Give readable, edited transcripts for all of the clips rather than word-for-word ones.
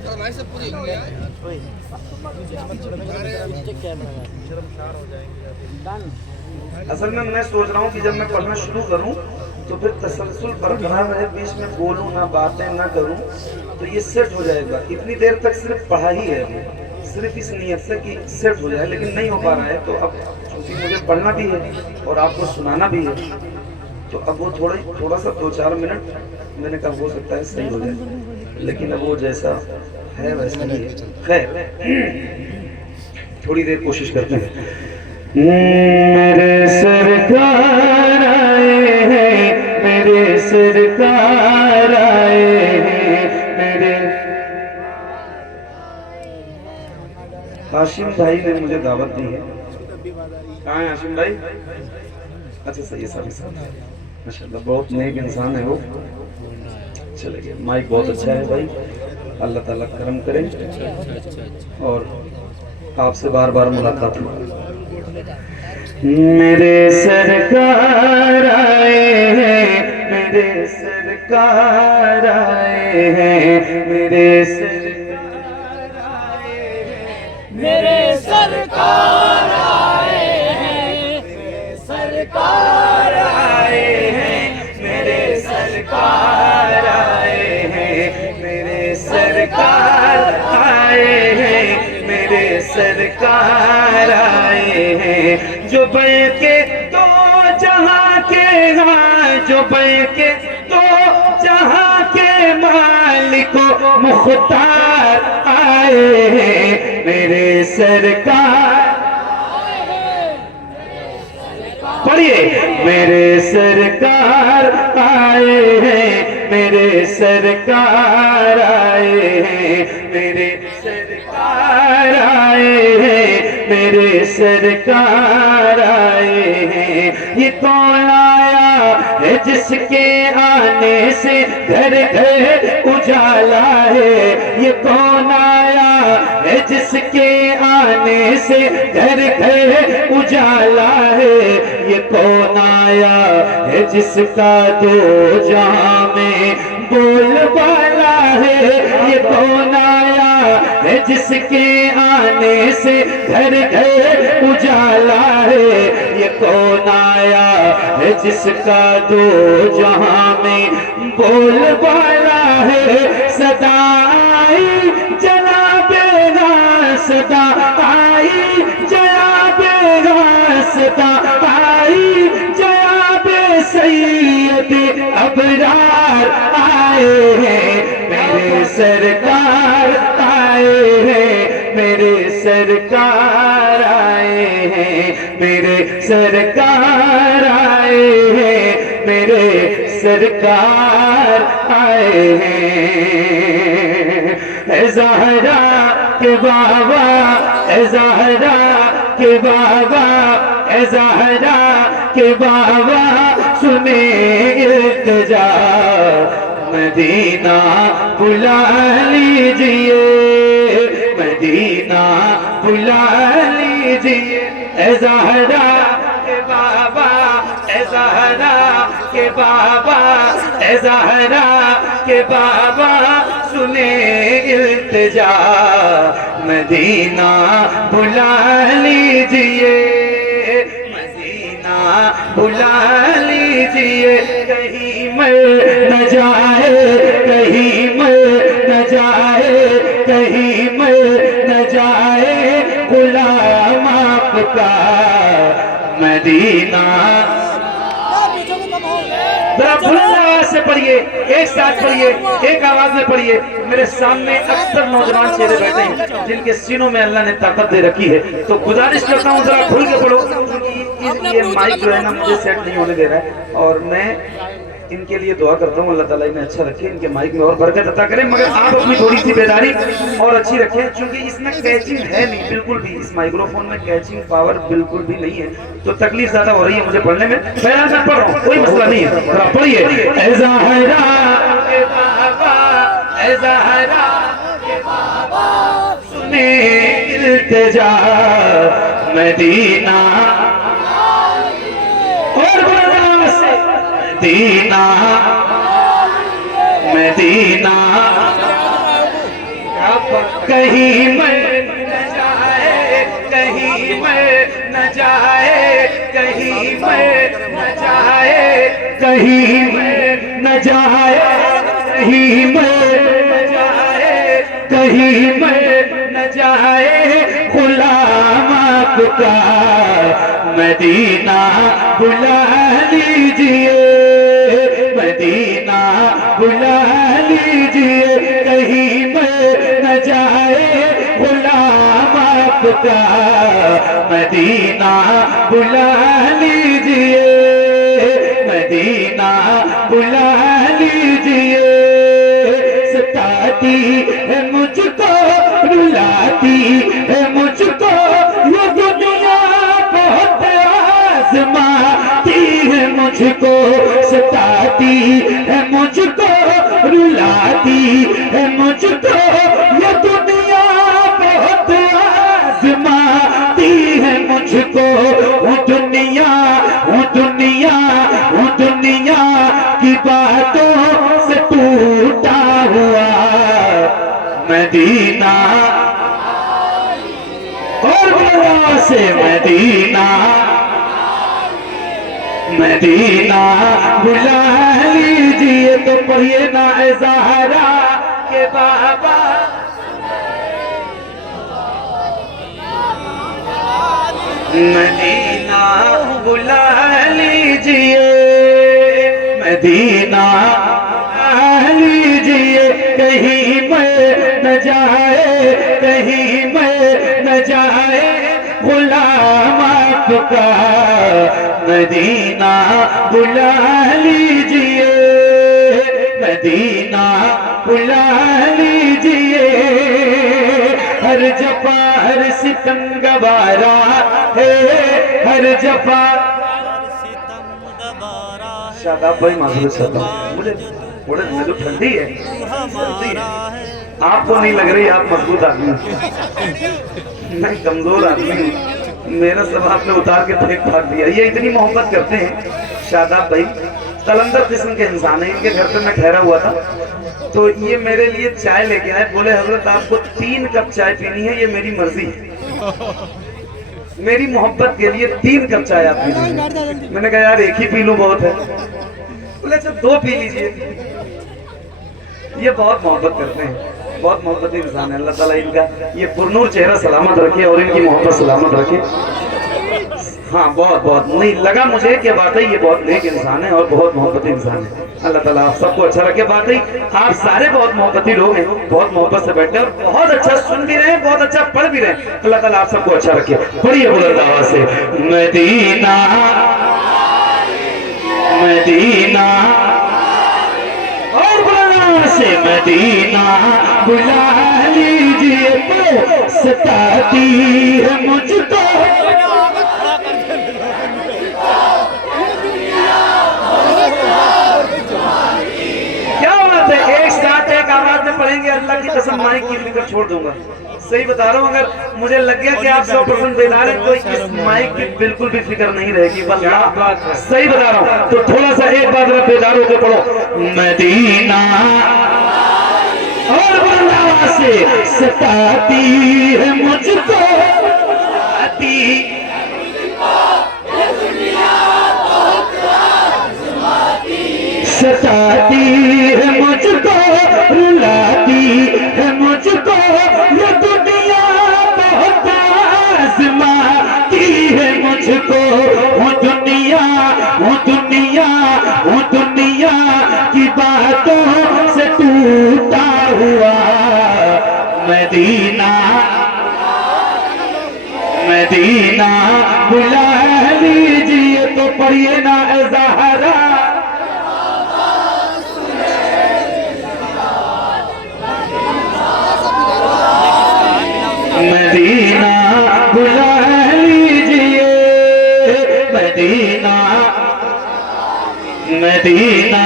फरमाइश सब पूरी हो गया। असल में मैं सोच रहा हूँ कि जब मैं पढ़ना शुरू करूँ तो फिर तसलसल बरकरार रहे, बीच में बोलूँ ना, बातें ना करूँ, तो ये सेट हो जाएगा। इतनी देर तक सिर्फ पढ़ा ही है अभी, सिर्फ इस नियत से कि सेट हो जाए, लेकिन नहीं हो पा रहा है। तो अब क्योंकि मुझे पढ़ना भी है और आपको सुनाना भी है, तो अब वो थोड़ा सा 2-4 मिनट मैंने कहा हो सकता है सही हो जाए, लेकिन अब वो जैसा है वैसा नहीं है। खैर, थोड़ी देर कोशिश करते हैं। मेरे सरकार आए हैं, मेरे सरकार आए हैं, मेरे हाशिम भाई ने मुझे दावत दी है। कहाँ है हाशिम भाई? अच्छा सही है, सभी माशाल्लाह, बहुत नेक इंसान है वो। चले गए, माइक बहुत अच्छा है भाई, अल्लाह ताला करम करे और आपसे बार बार मुलाकात हो। मेरे सरकार आए हैं, मेरे सरकार आए हैं, मेरे सरकार आए हैं, मेरे सरकार आए हैं, मेरे सरकार आए हैं, मेरे सरकार आए हैं, मेरे सरकार आए हैं, मेरे सरकार आए हैं। जो बन के दो जहां के, हाँ जो बन के दो जहां के मालिक मुख्तार आए हैं, मेरे सरकार। पढ़िए, मेरे सरकार आए हैं, मेरे सरकार आए हैं, मेरे सरकार आए हैं, मेरे सरकार आए हैं। ये कौन आया है जिसके आने से घर घर उजाला है? ये कौन आया है जिसके आने से घर घर उजाला है? ये कौन आया है जिसका दो जहां में बोलबाला है? ये कौन आया है जिसके आने से घर घर उजाला है? ये कौन आया है जिसका दो जहां में बोलबाला है? सदा आई जनाबे सदा आई जनाबे सदा आई जनाबे सैयद अबरार आए हैं, मेरे सरकार आए हैं, मेरे सरकार आए हैं, मेरे सरकार आए हैं, मेरे सरकार आए हैं। ज़हरा के बाबा, ज़हरा के बाबा, ज़हरा के बाबा सुने इल्तिजा, मदीना बुला लीजिए, मदीना बुला लीजिए। ज़हरा के बाबा, ज़हरा के बाबा, ज़हरा के बाबा सुने इल्तिजा, मदीना बुला लीजिए, मदीना बुला लीजिए। कहीं मर न जाए, कहीं मर न जाए, कहीं मर न जाए गुलाम आपका मदीना। से पढ़िए, एक साथ पढ़िए, एक आवाज में पढ़िए। मेरे सामने अक्सर नौजवान चेहरे बैठे हैं जिनके सीनों में अल्लाह ने ताकत दे रखी है, तो गुजारिश करता हूँ जरा खुल के पढ़ो, क्योंकि ये माइक जो है ना मुझे सेट नहीं होने दे रहा है, और मैं इनके लिए दुआ करता हूँ अल्लाह ताला इन्हें अच्छा रखे, इनके माइक में और बरकत अता करें। मगर आप अपनी थोड़ी सी बेदारी और अच्छी रखें, क्योंकि इसमें कैचिंग है नहीं बिल्कुल भी, इस माइक्रोफोन में कैचिंग पावर बिल्कुल भी नहीं है, तो तकलीफ ज्यादा हो रही है मुझे पढ़ने में। पहला मैं पढ़ रहा हूँ, कोई मसला नहीं है, पढ़िए। ज़हरा के बाबा, ज़हरा के बाबा सुने इल्तिजा, मदीना और मदीना मदीना कहीं मैं न जाए, कहीं मैं न जाए, कहीं मैं न जाए, कहीं मैं न जाए, कहीं मैं न जाए, कहीं मैं न जाए गुलाम आपका मदीना बुला लीजिए, मदीना बुला लीजिए, कहीं मैं न जाए गुलाम आपका मदीना बुला लीजिए, मदीना बुला लीजिए। सताती है मुझको, रुलाती है मुझको ये दुनिया, बहुत आज़माती है मुझको, सताती है मुझको, रुलाती है मुझको ये दुनिया, बहुत आज़माती है मुझको। वो दुनिया, वो दुनिया, वो दुनिया की बातों से टूटा हुआ मदीना, और बोलो से मदीना, मदीना बुला लीजिए। तो पढ़िए ना ए ज़हरा के बाबा, मदीना बुला लीजिए, मदीना लीजिए, कहीं मैं न जाए, कहीं मैं न जाए गुलाम आपका मदीना बुला लीजिए, मदीना बुला लीजिए। हर जफा हर सितम गवारा है, हर जफा शादाब भाई माधुरी साहब, मुझे तो ठंडी है, आपको नहीं लग रही, आप मजबूत आदमी, मैं कमजोर आदमी हूँ, मेरा सब आपने उतार के फेंक फाक दिया। ये इतनी मोहब्बत करते हैं शादाब भाई, कलंदर किस्म के इंसान है। इनके घर पे मैं ठहरा हुआ था तो ये मेरे लिए चाय लेके आए, बोले हजरत आपको 3 कप चाय पीनी है, ये मेरी मर्जी है, मेरी मोहब्बत के लिए 3 कप चाय आप पी लीजिए। मैंने कहा यार 1 ही पी लूं बहुत है, बोले अच्छा 2 पी लीजिए। ये बहुत मोहब्बत करते हैं, बहुत मोहब्बत इंसान है। अल्लाह ताला इनका ये पुरनूर चेहरा सलामत रखे और इनकी मोहब्बत सलामत रखे। हाँ बहुत बहुत नहीं लगा मुझे कि वाकई ये बहुत नेक इंसान है और बहुत मोहब्बती इंसान है। अल्लाह ताला आप सबको अच्छा रखे। वाकई आप सारे बहुत मोहब्बती लोग हैं, बहुत मोहब्बत से बैठे और बहुत अच्छा सुन भी रहे हैं, बहुत अच्छा पढ़ भी रहे हैं। अल्लाह ताला आप सबको अच्छा रखे। पढ़िए बुलंद आवाज से मदीना, मदीना, और बुलंद से मदीना बुला लीजिए। तो सताती है मुझको, एक साथ एक आवाज में पढ़ेंगे। अल्लाह की कसम माइक की फिक्र छोड़ दूंगा, सही बता रहा हूँ। अगर मुझे लग गया कि आप 100% बेदार हैं तो इस माइक की बिल्कुल भी फिक्र नहीं रहेगी। वल्लाह सही बता रहा हूँ। तो थोड़ा सा एक बार में बेदार होकर पढ़ो मदीना, और बंदा से सताती है मुझको, सताती है मुझको, रुलाती है मुझको ये दुनिया, बहुत आज़माती है मुझको। वो दुनिया, वो दुनिया, वो दुनिया की बातों से टूटा हुआ मदीना, मदीना बुला लीजिए। तो पढ़िए ना ज़हरा, मदीना बुला लीजिए, मदीना, मदीना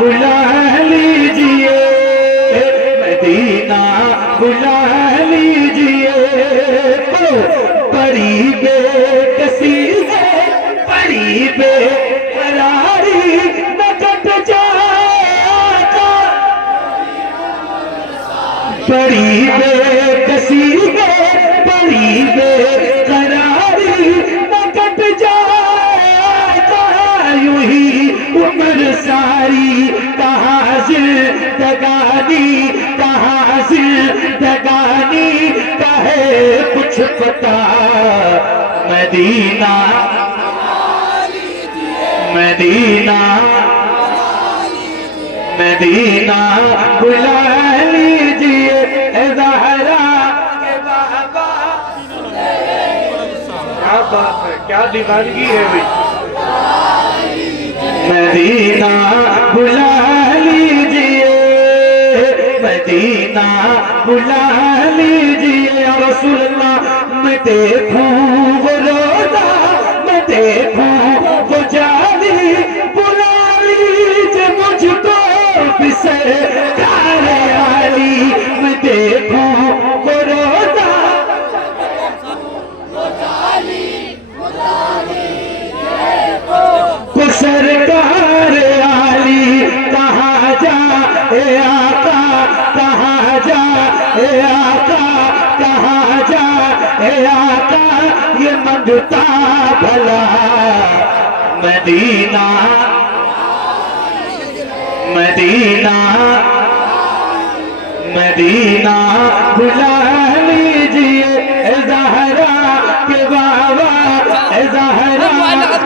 बुला लीजिए, मदीना बुला लीजिए। परी बेकसी से परी बेकरारी न कट जाएगा, बड़ी बेकसी में बड़ी बेकरारी न कट जाएगा यूं ही उम्र सारी। कहाँ जिंदगानी कहाँ जिंदगानी का है कुछ पता। मदीना मदीना मदीना बुला लीजिए ज़हरा के बाबा। क्या बात है, क्या दीवानगी है भाई। मदीना बुला लीजिए मदीना बुला लीजिए या रसूल अल्लाह। मैं देखूं वो रोज़ा मैं देखूं वो जाली बुला लीजिए मुझको सरकार आली। मैं देखूं वो रोज़ा वो सरकार आली। कहाँ जा ए आका कहाँ जा ए आका कहाँ जा ए आका ये मंगता भला। मदीना मदीना मदीना बुला लीजिए ज़हरा के बाबा ज़हरा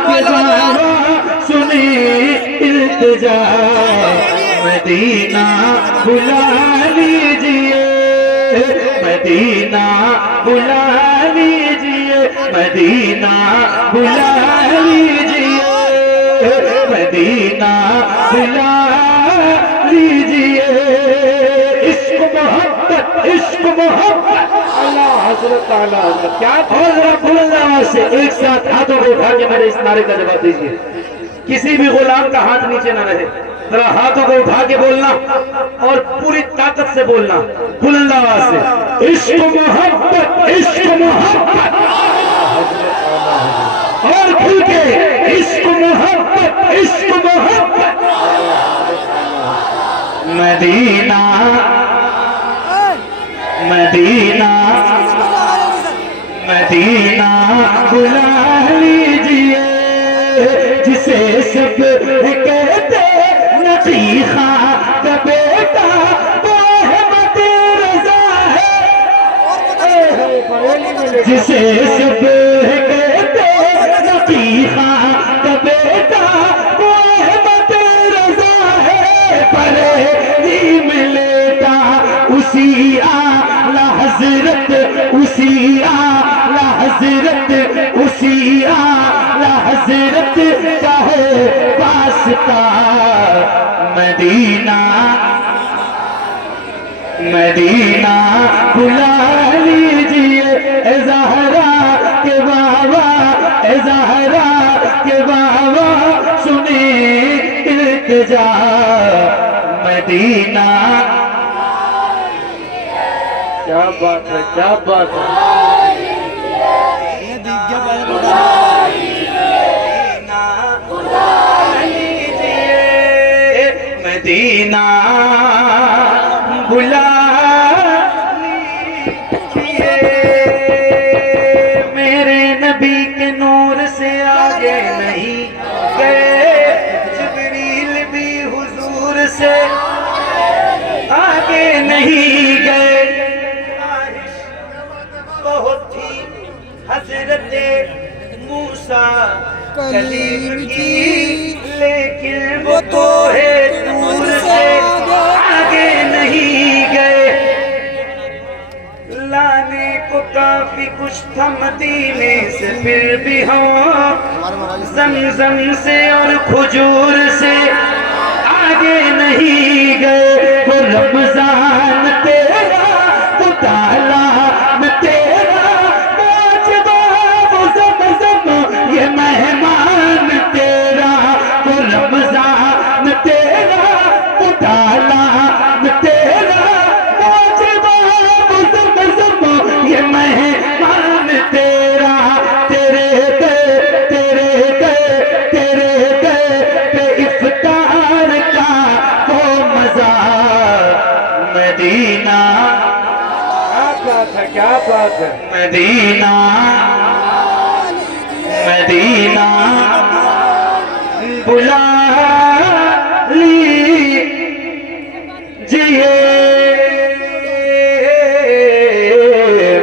के बाबा। सुनी इल्तिजा मदीना बुला लीजिए मदीना बुला लीजिए मदीना बुला लीजिए मदीना बुला लीजिए। इश्क मोहब्बत अल्लाह हज़रत आला क्या। और जरा बुलंद से एक साथ हाथों को उठा के मेरे इस नारे का जवाब दीजिए। किसी भी गुलाम का हाथ नीचे न रहे। जरा हाथों को उठा के बोलना और पूरी ताकत से बोलना बुलंद आवाज से। इश्क मोहब्बत और खुल के इश्क मोहब्बत। मदीना मदीना मदीना बुला लीजिए जिसे सब कहते नसीहा का बेटा वो अहमद रज़ा है। जिसे सब कहते नसीहा का बेटा वो अहमद रज़ा है। परे मिलेगा उसी आला हजरत उसी आला हजरत उसी आला हजरत का है वास्ता। मदीना मदीना बुला लीजिए ज़हरा के बाबा ज़हरा के बाबा। सुने इल्तिजा मदीना। क्या बात है, क्या बात है। मदीना बुला लीजिए मेरे नबी के नूर से आगे नहीं गए। जिब्रील भी हुजूर से आगे नहीं गए। बहुत थी हजरत मूसा कलीम की लेकिन वो तो है दूर से आगे नहीं गए। लाने को काफी कुछ था मदीने से फिर भी हम ज़मज़म से और खजूर से आगे नहीं गए। वो रमजान तेरा वो तालाब तेरा वो ज़मज़म ये मेहमान तेरा। वो रमजान तेरा वो तालाब तेरा वो ज़मज़म ये मेहमान तेरा। तेरे इफ्तार का वो मज़ा मदीना बात है, क्या बात है। मदीना मदीना बुला लीजिए,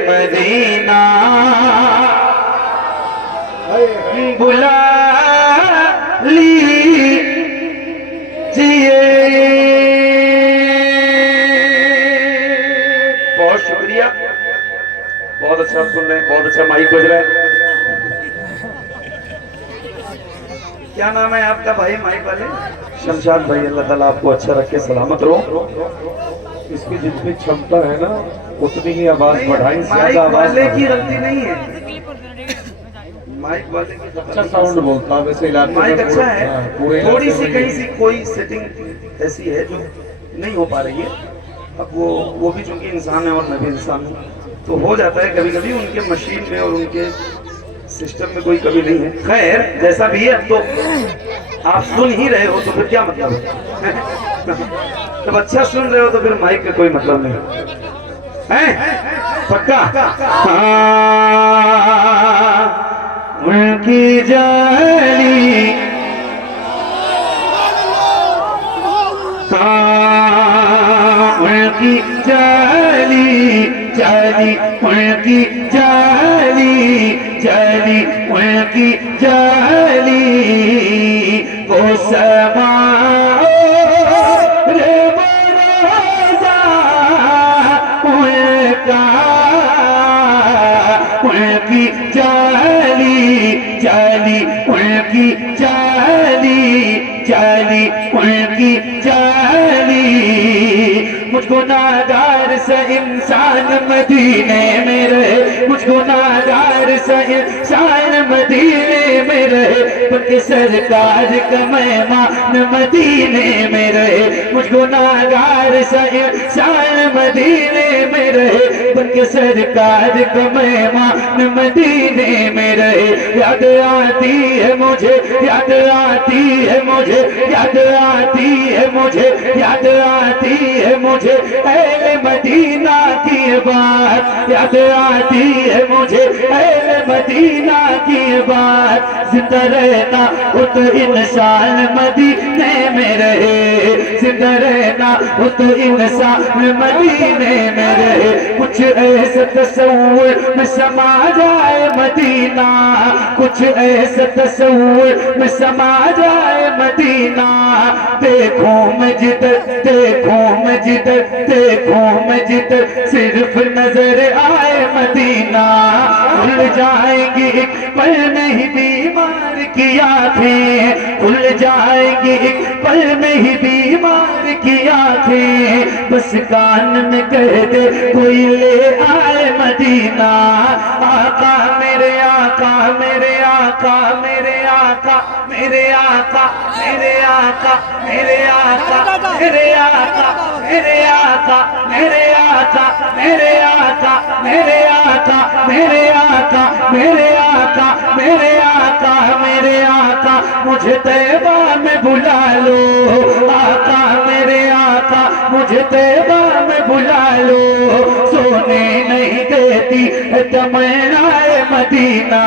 मदीना बुला लीजिए। बहुत शुक्रिया, बहुत अच्छा सुन रहे हैं, बहुत अच्छा माइक बज रहा है। क्या नाम है आपका भाई माइक वाले? शमशाद भाई, अल्लाह ताला आपको अच्छा रखे, सलामत रहो। इसकी जितनी क्षमता है ना उतनी ही आवाज बढ़ाई, माइक ज्यादा आवाज वाले की गलती नहीं है, माइक वाले की अच्छा साउंड बोलता है वैसे इलाके में। माइक अच्छा है, हाँ, पूरे थोड़ी इलाके सी में कहीं सी कोई सेटिंग ऐसी है जो नहीं हो पा रही है। अब वो भी चूंकि इंसान है और मैं भी इंसान हूँ, तो हो जाता है कभी कभी उनके मशीन में और उनके सिस्टम में कोई कमी नहीं है। खैर जैसा भी है, अब तो आप सुन ही रहे हो तो फिर क्या मतलब है? जब अच्छा सुन रहे हो तो फिर माइक का कोई मतलब नहीं है। पक्का? हाँ, उनकी जाली, हाँ, उनकी जाली जाली, उनकी जाली जाली, उनकी जाली वो समा रे बरोजा उनका, उनकी जाली जाली, उनकी जाली जाली, उनकी जाली। मुझको नादार से इंसान मदीने में रहे, मुझको नादार से इंसान मदीने में रहे, उनके सरकार का मेहमान मदीने में रहे। मुझको नादार से इंसान मदीने में रहे, उनके सरकार का मेहमान मदीने में रहे। याद आती है मुझे, याद आती है मुझे, याद आती है मुझे, याद आती है मुझे अहले मदीना की बात, याद आती है मुझे अहले मदीना की बात। जिंदा रहना हो तो इंसान मदीने में रहे, जिंदा रहना हो तो इंसान मदीने में रहे। कुछ ऐसा तस्वुर में समा जाए मदीना, कुछ ऐसा तस्वुर में समा जाए मदीना। देखो मैं जिधर, देखो मैं जिधर, देखो मैं जिधर सिर्फ नजर आए मदीना। खुल जाएंगी एक पल में ही बीमार की आंखें, खुल जाएंगी एक पल में ही बीमार की आंखें। बस कान में कह दे कोई ले आए मदीना। आका मेरे आका, मेरे आका, मेरे आका, मेरे आका, मेरे आका, मेरे आका, मेरे आका, मेरे आका, मेरे आका, मेरे आका, मेरे आका, मेरे आका, मेरे आका, मेरे आका, मेरे आका, मुझे तैबा में बुला लो। आका मेरे आका, मुझे तैबा में बुला लो। सोने नहीं देती है तमन्नाए मदीना।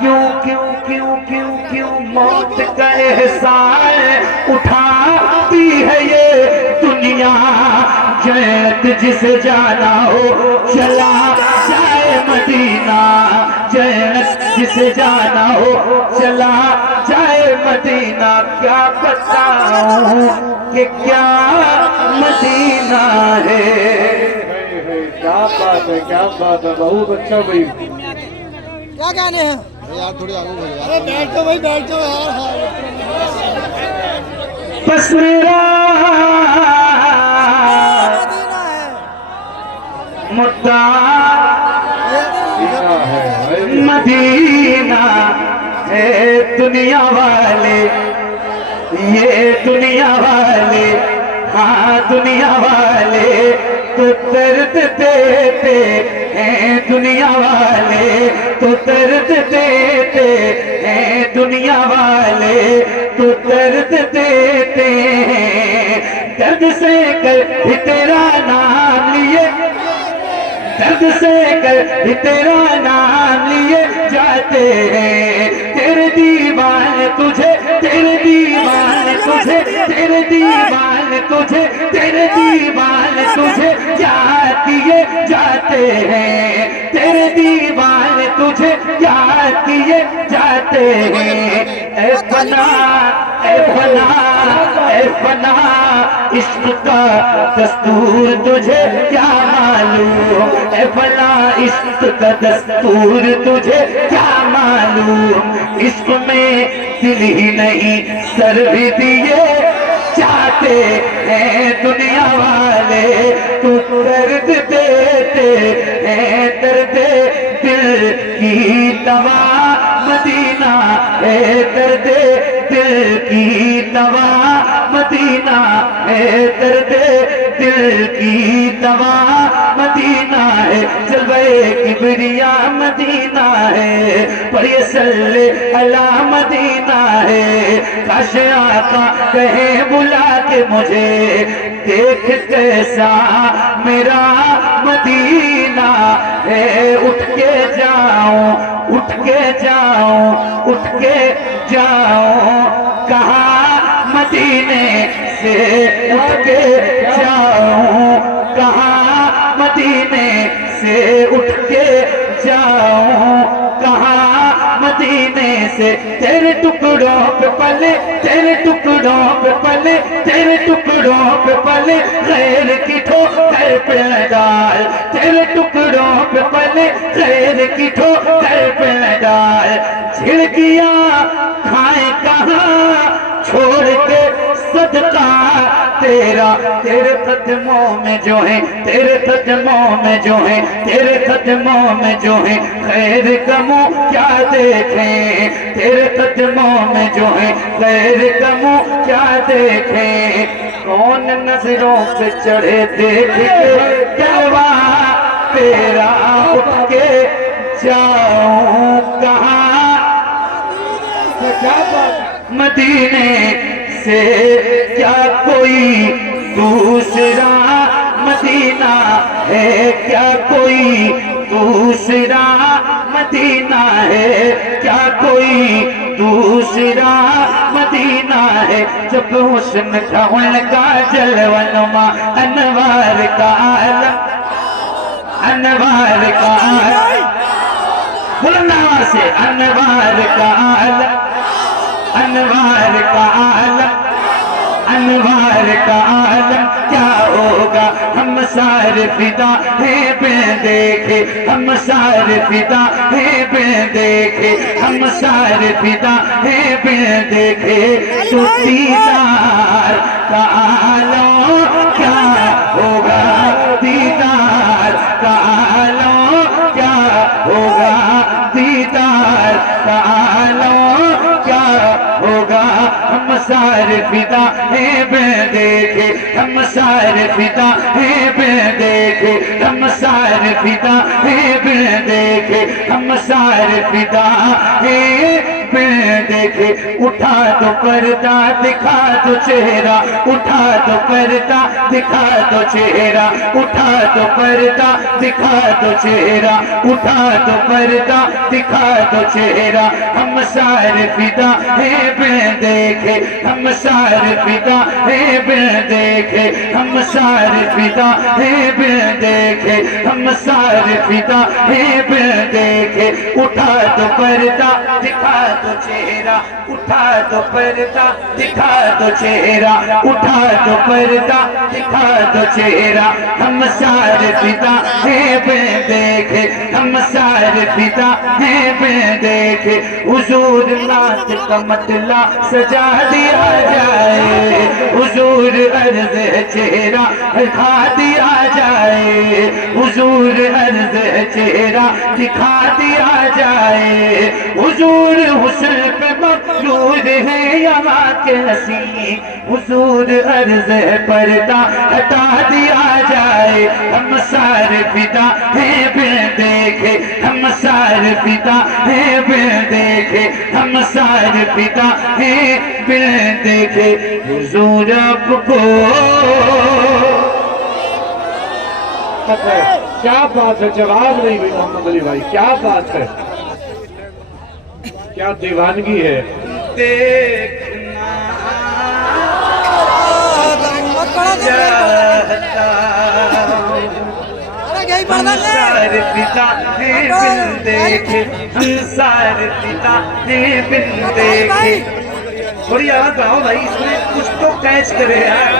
क्यों क्यों क्यों क्यों क्यों मौत का एहसान उठाती है ये दुनिया। जन्नत जिसे जाना हो चला जाए मदीना, जन्नत जिसे जाना हो चला जाए मदीना। क्या बताऊं कि क्या मदीना है। क्या बात है, क्या बात है, बहुत अच्छा भाई। क्या गाने हैं यार थोड़ी आगे बढ़ो यार। अरे बैठ जाओ भाई, बैठ जाओ यार। बस मेरा मदीना है, मुद्दा मदीना है, मदीना है। दुनिया वाले, ये दुनिया वाले, हाँ दुनिया वाले तो दर्द देते हैं। दुनिया वाले तो दर्द देते हैं। दुनिया वाले तो दर्द देते हैं। दर्द से कर तेरा नाम लिए, दर्द से कर भी तेरा नाम लिए जाते हैं। तेरे दीवाने तुझे, तेरे दीवाने तुझे, तेरे दीवाने तुझे, तेरे दीवाने तुझे याद किए जाते हैं। तेरे दीवाने तुझे याद किए जाते हैं। ए फना, ए फना, ए फना, इश्क का दस्तूर तुझे क्या मालूम। ए फना, इश्क का दस्तूर तुझे क्या मालूम। इश्क में दिल ही नहीं सर भी दिए चाहते हैं दुनिया वाले। तू दर्द देते हैं, दर्द दिल की दवा मदीना है। दर्द दिल की दवा मदीना है। दर्द दिल की दवा मदीना है। जलवे किबरिया मदीना है, पर ये सल्ले अला मदीना है। काश आका कहे बुला के मुझे, देख कैसा मेरा मदीना है। उठ के जाऊं, उठ के जाऊं, उठ के जाऊं, कहाँ मदीने से उठ के जाऊं, कहाँ मदीने से उठ के जाऊं, कहाँ मदीने से। तेरे टुकड़ों पे पले, तेरे टुकड़ों पे पले, तेरे टुकड़ों पे पले, गैर की ठोकर पे न डाल। तेरे टुकड़ों पे पले, गैर की ठोकर पे न डाल। झिड़कियां खाए कहाँ छोड़ के सदका तेरा। तेरे कदमों में जो है, तेरे कदमों में जो है, तेरे कदमों में जो है, खैर कमो क्या देखें। तेरे कदमों में जो है, खैर कमो क्या देखें। कौन नजरों पे चढ़े देख के जलवा तेरा। उठ के जाऊं कहाँ मदीने से, क्या कोई दूसरा मदीना है। क्या कोई दूसरा मदीना है। क्या कोई दूसरा मदीना है। जब हुस्न का उनका जलवनुमा, अनवार का आलम, अनवार का आलम, बुलंद आवाज से, अनवार का आलम, अनवार का आलम, अनवार का आलम क्या होगा। हम सारे फिदा है बिन देखे, हम सारे फिदा है बिन देखे, हम सारे फिदा है बिन देखे। तो दीदार का आलम क्या होगा, दीदार का आलम क्या होगा, दीदार का आलम क्या होगा। हम सारे फिदा है बिन देखे, हम सारे फिदा है बिन देखे, हम सारे फिदा है बिन देखे, हम सारे फिदा है बिन देखे। उठा दो पर्दा दिखा दो चेहरा, उठा दो पर्दा दिखा दो चेहरा, उठा दो पर्दा दिखा दो चेहरा, उठा दो पर्दा दिखा दो चेहरा। हम सारे फिदा है बिन देखे, हम सारे फिदा है बिन देखे, हम सारे फिदा है बिन देखे, हम सारे फिदा है बिन देखे। उठा दो पर्दा दिखा दो चेहरा, उठा दो पर्दा दिखा दो चेहरा, उठा दो पर्दा दिखा दो चेहरा। हम सारे फिदा है बिन देखे, हम सारे फिदा है बिन देखे। हुजूर नात का मतला सजा दिया जाए, हुजूर अर्ज चेहरा दिखा दिया जाए, हुजूर अर्ज चेहरा दिखा दिया जाए। हुजूर हुस्न पे मकरूर है यहाँ के हसी, हुजूर अर्ज पर्दा हटा दिया जाए। हम सारे फिदा है बिन देखे, हम सारे फिदा है बिन देखे, हम सारे फिदा है बिन देखे। हुजूर आपको क्या बात है, जवाब नहीं भाई मोहम्मद अली भाई, क्या बात है, क्या दीवानगी है। देखना यही पढ़ना सारे पिता ने बिन देखे, सारे पिता ने बिन देखे। थोड़ी आवाज बढ़ाओ भाई, इसमें कुछ तो कैच करे यार।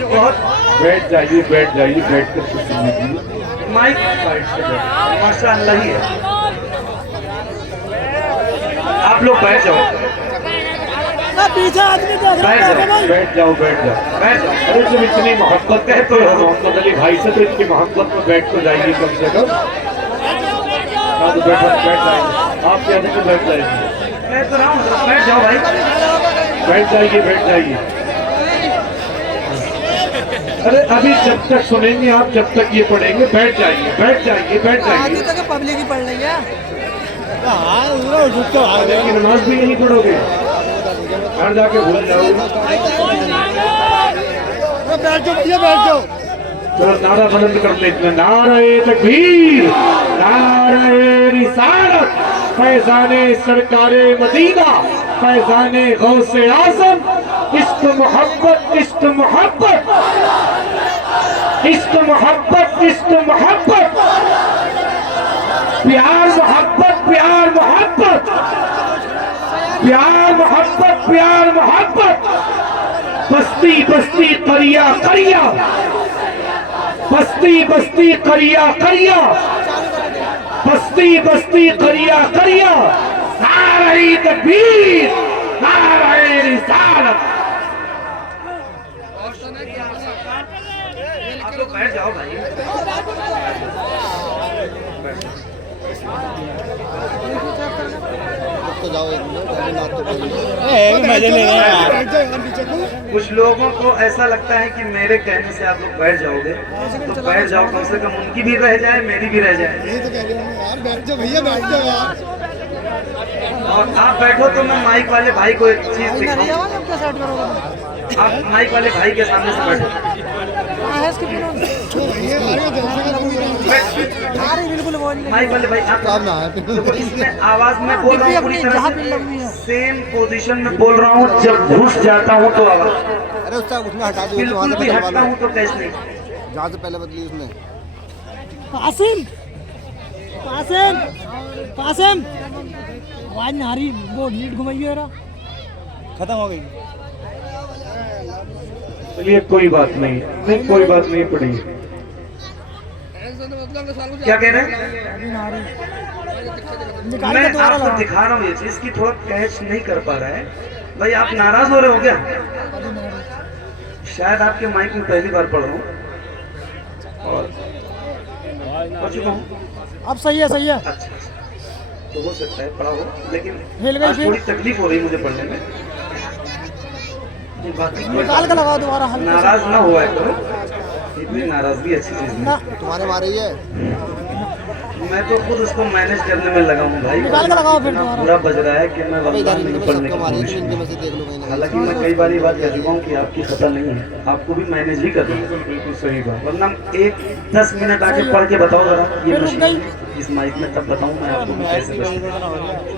बहुत बैठ जाइए बैठ जाइए, बैठ कर सुनिए। माइक माशाअल्लाह ही है। आप लोग बैठ जाओ, पीछे आदमी देख बैठ रहा है जाओ, भाई। बैठ जाओ बैठ जाओ। बैठ जाओ। अरे जब इतनी मोहब्बत कहते हो मोहम्मद अली भाई से, तो इतनी मोहब्बत में बैठ तो जाइए कम से कम। हाँ तो बैठ जाइए, आप क्या तो बैठ जाइए, मैं तो रहा हूँ, बैठ जाओ भाई। बैठ जाइए बैठ जाइए। अरे अभी जब तक सुनेंगे आप, जब तक ये पढ़ेंगे, बैठ जाइए बैठ जाइए बैठ आदमी जाइए। तक पब्लिक ही पढ़ रही है। की नमाज भी नहीं पढ़ोगे, घर जाके भूल जाओगे। बैठ जाओ भैया, बैठ जाओ। चलो नारा बुलंद कर लेते हैं, नारे तकबीर, नारे रिसालत, फैजाने सरकारे मदीना, फैजाने गौसे आजम। इश्क मोहब्बत, इश्क मोहब्बत, इश्क मोहब्बत, इश्क मोहब्बत, प्यार मोहब्बत, प्यार मोहब्बत, प्यार मोहब्बत, प्यार मोहब्बत। बस्ती बस्ती करिया करिया, बस्ती बस्ती करिया करिया, बस्ती बस्ती करिया करिया। नारे तकबीर, नारे रिसालत। आप लोग बैठ जाओ भाई। तो जाओ एक मिनट, मजे ले रहे हैं यार। कुछ लोगों को ऐसा लगता है कि मेरे कहने से आप लोग बैठ जाओगे, तो बैठ जाओ, कम से कम उनकी भी रह जाए, मेरी भी रह जाए। यही तो कह रही हूँ यार, बैठ जाओ भैया, बैठ जाओ यार। और आप बैठो तो मैं माइक वाले भाई को एक चीज नहीं दिखाऊं। आवाज अब क्या सेट करोगे? आप माइक वाले भाई के सामने से बैठो। हाँ है इसकी पिनो। अरे बिल्कुल बोल नहीं। माइक वाले भाई आप ना है देखो, इसमें आवाज में बोल रहा हूँ पूरी जहाँ तरह पिन लगी है। से सेम पोजीशन में बोल रहा हूँ। जब घुस जाता हूँ तो आवाज अरे उसमें हटा दो, बिल्कुल भी हटता हूँ तो कैसे नहीं। जहाँ से पहले बदली उसने। कासिम कासिम कासिम आवाज नहीं आ रही, वो लीड घुमाइए जरा। खत्म हो गई। चलिए कोई बात नहीं, नहीं कोई बात नहीं पड़ी। क्या कह रहे हैं? निकाल मैं के दोबारा आपको लगा। दिखा रहा हूँ ये चीज की थोड़ा कैच नहीं कर पा रहा है भाई। आप नाराज हो रहे हो क्या? शायद आपके माइक में पहली बार पढ़ रहा हूँ और पढ़ चुका हूँ। अब सही है, सही है। अच्छा तो हो सकता है पढ़ा हो, लेकिन हिल गई आज फिर। थोड़ी तकलीफ हो रही मुझे पढ़ने में। बाकी कोई निकाल के लगाओ दोबारा हल्का सा। नाराज ना हुआ है करो, इतनी नाराजगी अच्छी चीज ना नहीं। तुम्हारे मारे ही है। मैं तो खुद उसको मैनेज करने में लगा हूँ भाई। निकाल के लगाओ फिर इतना दोबारा। बुरा बज रहा है कि मैं अबे वल्लाह इधर नहीं इनमें पढ़ने सबको की मारे, कोशिश। इनमें से देख लो कहीं ना हालांकि मैं कई बार ये बात कह चुका हूँ कि आपकी खता नहीं है, आपको भी मैनेज ही करना है। बिल्कुल सही बात। वरना एक 10 मिनट आके पढ़ के बताओ जरा ये फिर रुक मशीन गई। इस माइक में, तब बताऊँ मैं आपको मैं कैसे बचता।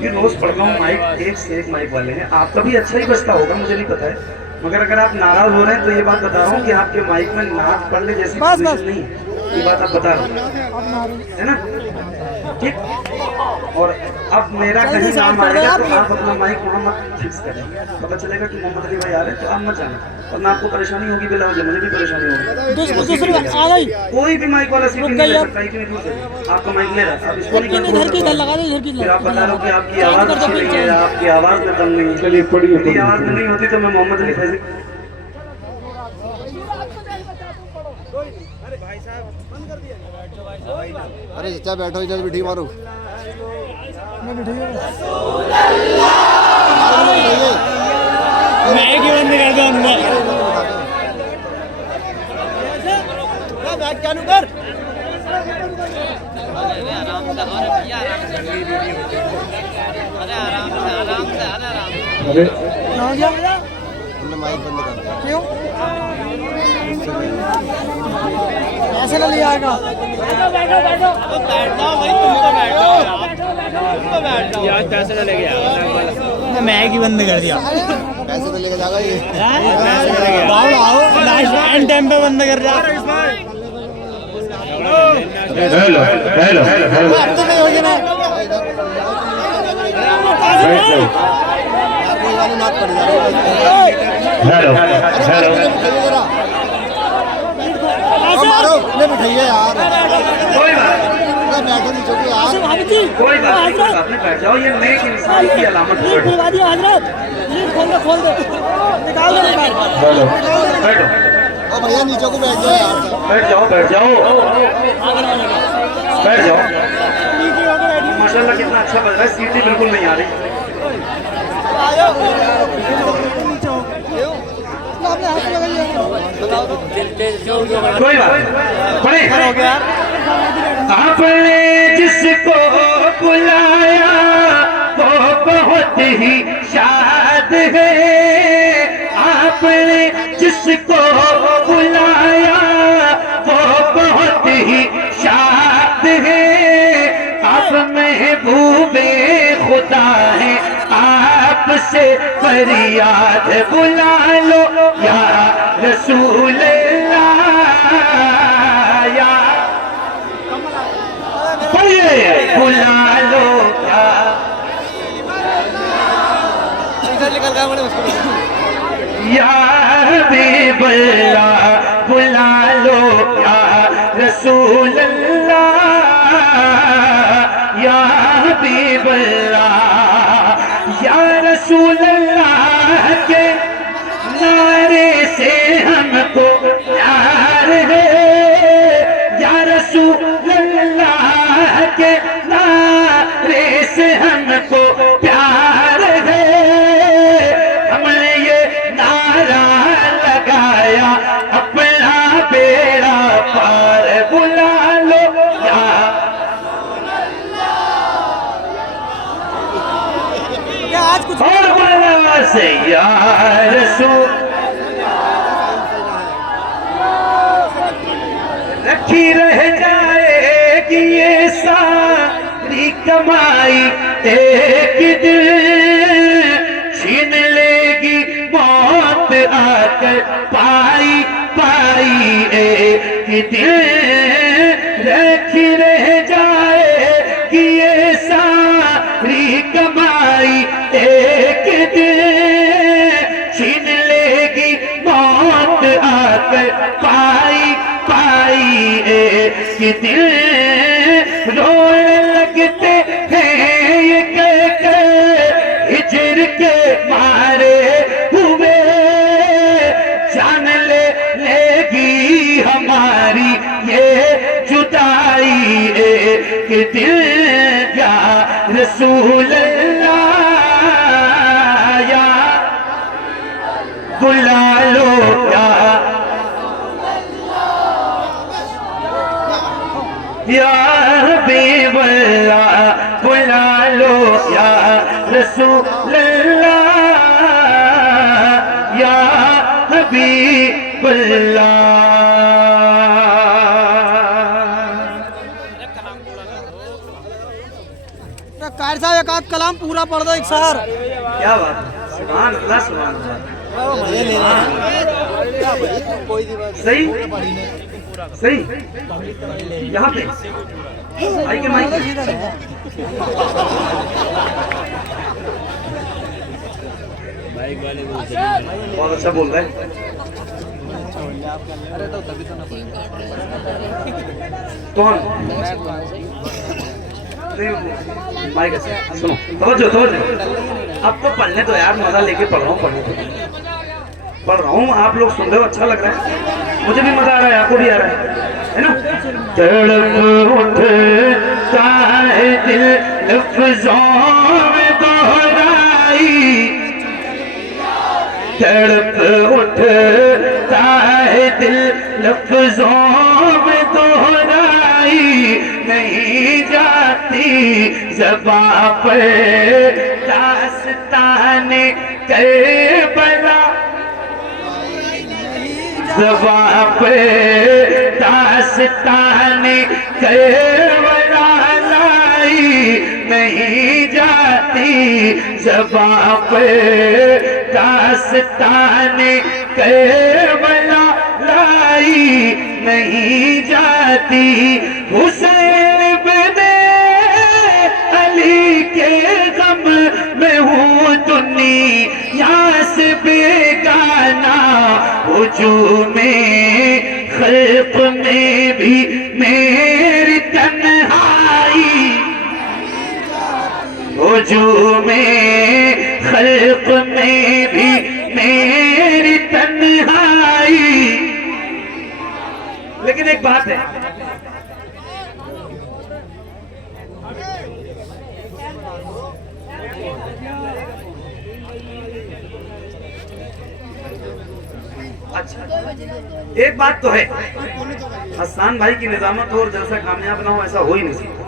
ये रोज पढ़ता हूँ माइक, एक से एक माइक वाले हैं। आपका भी अच्छा ही बचता होगा, मुझे नहीं पता है, मगर अगर आप नाराज हो रहे हैं तो ये बात बता रहा हूँ कि आपके माइक में नाक पढ़ने जैसी बस, पोजीशन बस। नहीं है। ये बात आप बता रहे हो, अब ना आ रही। है ना? ठीक। और अब मेरा जल्दी कहीं से नाम कर दो आएगा यार। तो आप अपना माइक वहाँ मत फिक्स करें। पता चलेगा कि मोहम्मद अली भाई आ रहे हैं तो आप मत जाना, वरना आपको परेशानी होगी, बिला वजह मुझे भी परेशानी होगी। दूसरी बात आ गई। कोई भी माइक वाला सीटी रुक नहीं गई ले अब। सकता, इतनी दूर से आपका माइक ले रहा है, आप इसको नहीं लेकिन इधर की इधर लगा दो, इधर की फिर आप बता रहे हो कि आपकी चेंज आवाज कर दो अच्छी फिर नहीं है, चेंज। आपकी आवाज में दम नहीं है। चलिए पढ़िए मेरी आवाज में नहीं होती तो मैं मोहम्मद अली फैजी। अरे चाचा बैठो, इधर भी ठीक मारो। मैं क्यों बंद कर दूं अंदर? चालू कर। अरे क्या हो गया? हमने माइक बंद कर दिया। क्यों? पैसे ले आएगा मैं की बंद कर दिया पैसे तो लेके जाएगा ये एंड टाइम पे बंद कर दिया हेलो हेलो हेलो अब तो नहीं हो गया यार कोई वाली नाक पड़ जा रही है हेलो हेलो मारो ले बिठाइए यार कोई बात अरे बैठो नीचे को यार कोई बात नहीं, कोई बात नहीं, बैठ जाओ। ये नेक इंसान की अलामत है। खुलवा दिया हजरत ये खोल दो निकाल दो हेलो बैठो ओ भैया नीचे को बैठ जाओ यार बैठ जाओ बैठ जाओ बैठ जाओ। माशाल्लाह कितना अच्छा बज रहा है, सीटी बिल्कुल नहीं आ रही। आपने हाथ लगाइए कोई बात पड़े आपने जिसको बुलाया वो बहुत ही शाद है। आपने जिसको बुलाया वो बहुत ही शाद है। आप महबूबे खुदा है, आपसे फरियाद बुला लो या रसूल अल्लाह, या बुला लो या हबीब अल्लाह, बुला लो या रसूल अल्लाह, या हबीब अल्लाह, या रसूल अल्लाह के नारे से हमको प्यार है। या रसूल अल्लाह के नारे से हमको प्यार है। हमने ये नारा लगाया अपना बेड़ा पार, बुला लो या आज कुछ और बोलना से या रसूल। रखी रह जाएगी ये सारी कमाई, एक दिन छीन लेगी मौत आकर पाई पाई, एक दिन रखी रह जाएगी ये सारी कमाई, एक दिन छीन लेगी मौत आकर पाई पाई, एक दिन रोने लगते हैं ये कहकर हिजर के मारे हुए, जान ले लेगी हमारी ये जुदाई, एक दिन या रसूल अल्लाह, या बुला लो या हबीब अल्लाह, बुला लो या रसूल अल्लाह, या हबीब अल्लाह। कार साहब एक आध कलाम पूरा पढ़ दो एक सार। क्या बात है, सुभान अल्लाह सुभान अल्लाह। सही सही यहाँ पे आई के माइक बहुत अच्छा बोल रहा है। कौन माइक सुनो, समझो अब तो पढ़ने तो यार, मजा लेके पढ़ रहा हूँ, आप लोग सुन रहे हो, अच्छा लग रहा है, मुझे भी मजा आ रहा है, आपको भी आ रहा है ना। तड़प उठता है दिल लफ्ज़ों में दोहराई, तड़प उठता है दिल लफ्ज़ों में दोहराई, नहीं जाती ज़बां पर दास्ताने करबला, ज़बां पे दास्ताने दास्ताने करबला लाई नहीं जाती ज़बां पे, दास्ताने करबला लाई नहीं जाती। हुसैन बिने अली के गम में हूँ दुनिया से बेगाना, हुजूमे खल्क़ में भी मेरी तन्हाई, हुजूमे खल्क़ में भी मेरी तन्हाई। लेकिन एक बात है, अच्छा एक बात तो है, हसन भाई की निजामत हो और जलसा कामयाब ना हो ऐसा हो ही नहीं सकता।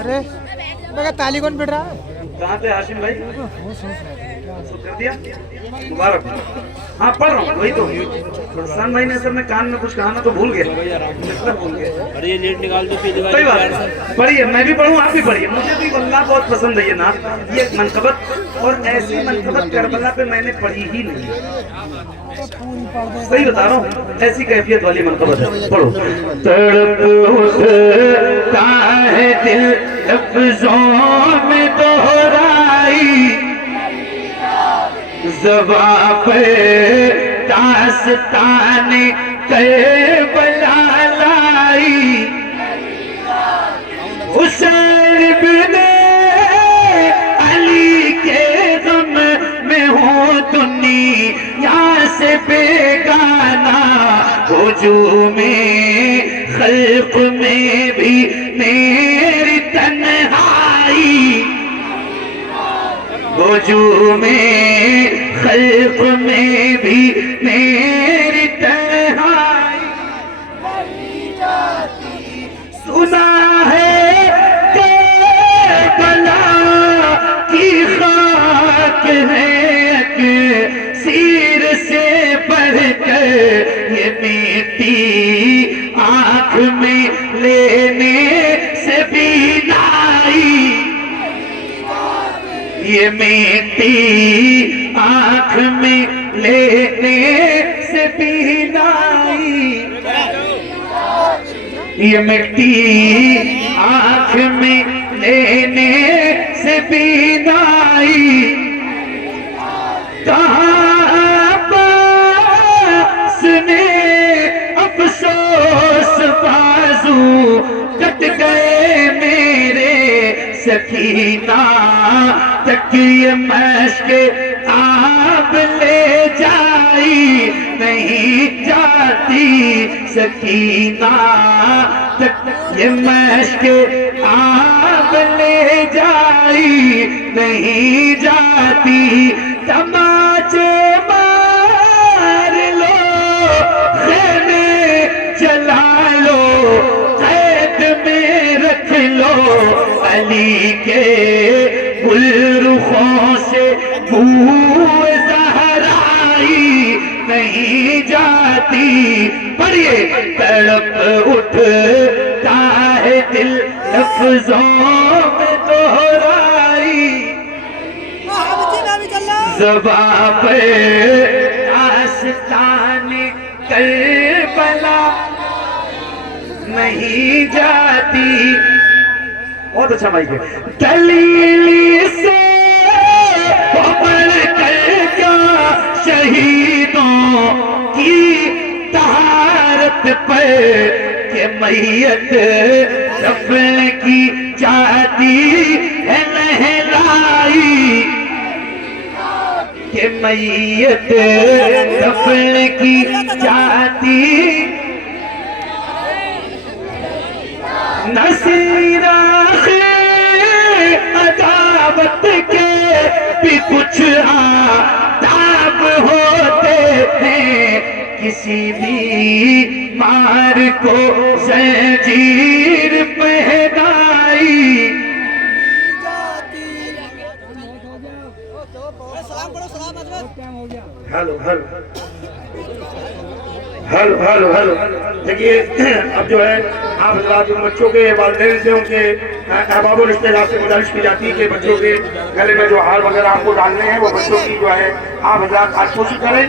अरे मेरा ताली कौन बैठ रहा है? कहाँ थे हाशिम भाई? कर दिया, मुबारक। हाँ पढ़ रहा हूँ, वही तो हसन भाई ने असल में कान में कुछ कहा ना तो भूल गए, भूल गए। अरे ये नेट निकाल दो फिर कोई बात नहीं, पढ़िए, मैं भी पढ़ूँ आप भी पढ़िए। मुझे भी वल्लाह बहुत पसंद है ये नात, ये मनकबत, और ऐसी मनकबत करबला पे मैंने पढ़ी ही नहीं, सही बता रहा हूँ, ऐसी कैफियत वाली मनकबत है। पढ़ो। तड़प उठता है दिल लफ्ज़ों में दोहराई, ज़बां पे दास्ताने करबला लाई, हुसैन बिने अली के गम में हूँ दुनिया से बेगाना, हुजूमे खल्क़ में भी मेरी तन्हाई, हुजूमे खल्क़ में भी मेरी तन्हाई। सुना है करबला की खाक है कि सिर से बढ़कर ये मीठी आँख में लेने से भी नाई, ये मीठी आँख में लेने से भी नाई, ये मिट्टी आँख में लेने से भी नाई। कहाँ पास ने अफसोस बाजू कट गए मेरे सकीना, तक ये मश्क आप ले जाई नहीं जाती सकीना, तक ये मश्क आप ले जाई नहीं जाती। तमाचे मार लो, खेमे जला लो, कैद में रख लो, अली के गुलरुखों से बूए ज़हराई नहीं जाती। पढ़िए। तड़प उठता है दिल लफ्ज़ों में दोहराई, ज़बां पे दास्ताने करबला नहीं जाती। बहुत अच्छा माइक है। दलीली से बढ़ कर क्या शहीदों की तहारत पर के मैयत दफन की जाती है लहराई, के मैयत दफन की जाती नसीरा अदावत के भी कुछ आदाब होते हैं, किसी भी मार को जंजीर पहनाई। Hello hello hello hello hello. देखिए अब जो है आप हजरात उन बच्चों के वालिदैन से उनके अहबाब रिश्तेदार से गुजारिश की जाती है कि बच्चों के गले में जो हार वगैरह आपको डालने हैं वो बच्चों की जो है आप हजरात आज कोशिश करें